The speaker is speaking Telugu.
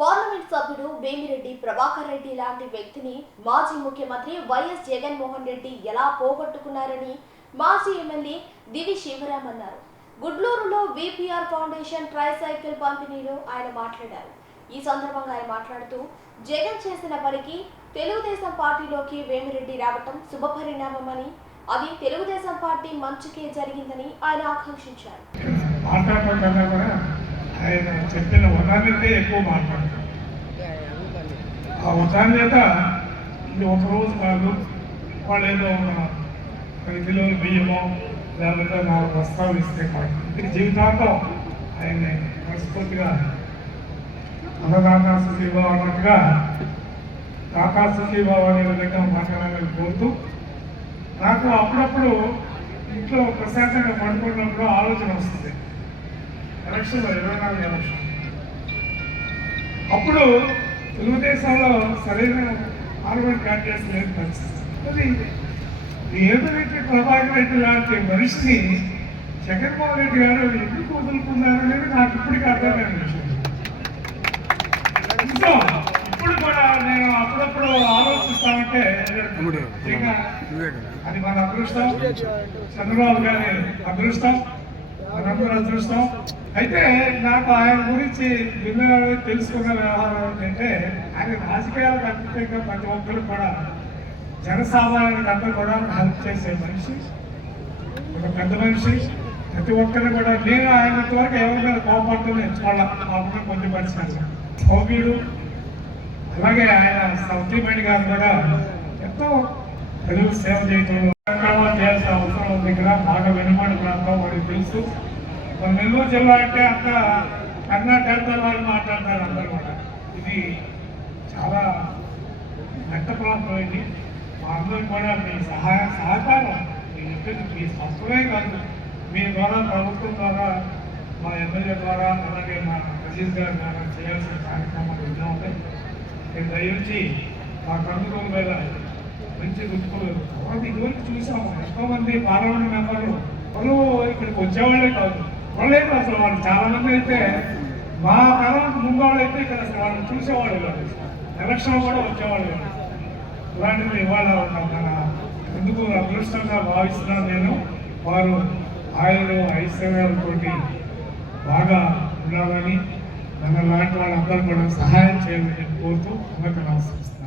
పార్లమెంట్ సభ్యుడు వేమిరెడ్డి ప్రభాకర్ రెడ్డి లాంటి వ్యక్తిని మాజీ ముఖ్యమంత్రి వైఎస్ జగన్మోహన్ రెడ్డి ఎలా పోగొట్టుకున్నారని మాజీ ఎమ్మెల్యే దివి శివరాం అన్నారు. గుడ్లూరులో విపిఆర్ ఫౌండేషన్ ట్రైసైకిల్ పంపిణీలో ఆయన మాట్లాడారు. ఈ సందర్భంగా ఆయన మాట్లాడుతూ జగన్ చేసిన పనికి తెలుగుదేశం పార్టీలోకి వేమిరెడ్డి రావటం శుభపరిణామమని, అది తెలుగుదేశం పార్టీ మంచికే జరిగిందని ఆయన ఆకాంక్షించారు. ఆయన చెప్పిన ఉదాహరణకే ఎక్కువ మాట్లాడతారు. ఆ ఉదాహరణ ఇది ఒకరోజు కాదు, వాళ్ళు ఏదో కిలో బియ్యమో లేకపోతే 4 బస్తాలు ఇస్తే కాదు, ఇది జీవితాంతం ఆయన్ని మనస్ఫూర్తిగా అన్నదాత సుఖీభావ అన్నట్టుగా కాకా సుఖీభావ అనే విధంగా మాట్లాడాలని కోరుతూ, నాకు అప్పుడప్పుడు ఇంట్లో ప్రశాంతంగా పడుకున్నప్పుడు ఆలోచన వస్తుంది. ఎలక్షన్ 24 ఎలక్షన్ అప్పుడు తెలుగుదేశంలో సరైన పార్లమెంట్ క్యాండిడేట్స్ లేదు పరిస్థితి. వేమిరెడ్డి ప్రభాకర్ రెడ్డి లాంటి మనిషిని జగన్మోహన్ రెడ్డి గారు ఎందుకు వదులుకున్నారు అనేది నాకు ఇప్పటికీ అర్థమైన విషయం. ఇప్పుడు కూడా నేను అప్పుడప్పుడు ఆలోచిస్తామంటే అది మన అదృష్టం, చంద్రబాబు గారి అదృష్టం, మనందరూ అదృష్టం. అయితే నాకు ఆయన గురించి భిన్నగా తెలుసుకున్న వ్యవహారం ఏంటంటే, ఆయన రాజకీయాలకు అతీతంగా ప్రతి ఒక్కరు కూడా జనసామాన్యానికి అందరూ కూడా హెల్ప్ చేసే మనిషి, ఒక పెద్ద మనిషి. ప్రతి ఒక్కరు కూడా నేను ఆయన వరకు ఎవరి మీద కోపడుతూనే వాళ్ళ పాపం కొంచెం పరిస్థితి సౌమ్యుడు. అలాగే ఆయన సౌతీమణి గారు కూడా ఎంతో తెలుగు సేవ చేయటం చేయాల్సిన అవసరం ఉంది. ఇక్కడ బాగా వెనుమాడి ప్రాంతం వాడికి తెలుసు. మన నెల్లూరు జిల్లా అంటే అంత కర్ణాటక వాళ్ళు మాట్లాడతారు అందరూ కూడా. ఇది చాలా మెట్ట ప్రాంతం. ఇది మా అందరూ కూడా మీ సహకారం మీ సంస్థలే కాదు, మీ ద్వారా ప్రభుత్వం ద్వారా, మా ఎమ్మెల్యే ద్వారా, అలాగే మా అజీజ్ గారి ద్వారా చేయాల్సిన కార్యక్రమాలు ఎన్నో ఉంటాయి. నేను దయించి మా కందుకూరు మీద మంచి గుర్తుకోలేదు. ఇదివరకు చూసాము ఎంతోమంది పార్లమెంట్ మెంబర్లు వాళ్ళు ఇక్కడికి వచ్చేవాళ్ళే కాదు, వాళ్ళైతే అసలు వాళ్ళు చాలా మంది అయితే మా కాలానికి ముందు వాళ్ళు అయితే ఇక్కడ అసలు వాళ్ళు చూసేవాళ్ళు కాదు, ఎలక్షన్ కూడా వచ్చేవాళ్ళు కాదు. ఇలాంటివి ఇవాళ మన ఎందుకు అదృష్టంగా భావిస్తున్నాను నేను. వారు ఐశ్వర్యాలతోటి బాగా ఉండాలని, మన లాంటి వాళ్ళందరూ కూడా సహాయం చేయాలని కోరుతూ నమస్కారం.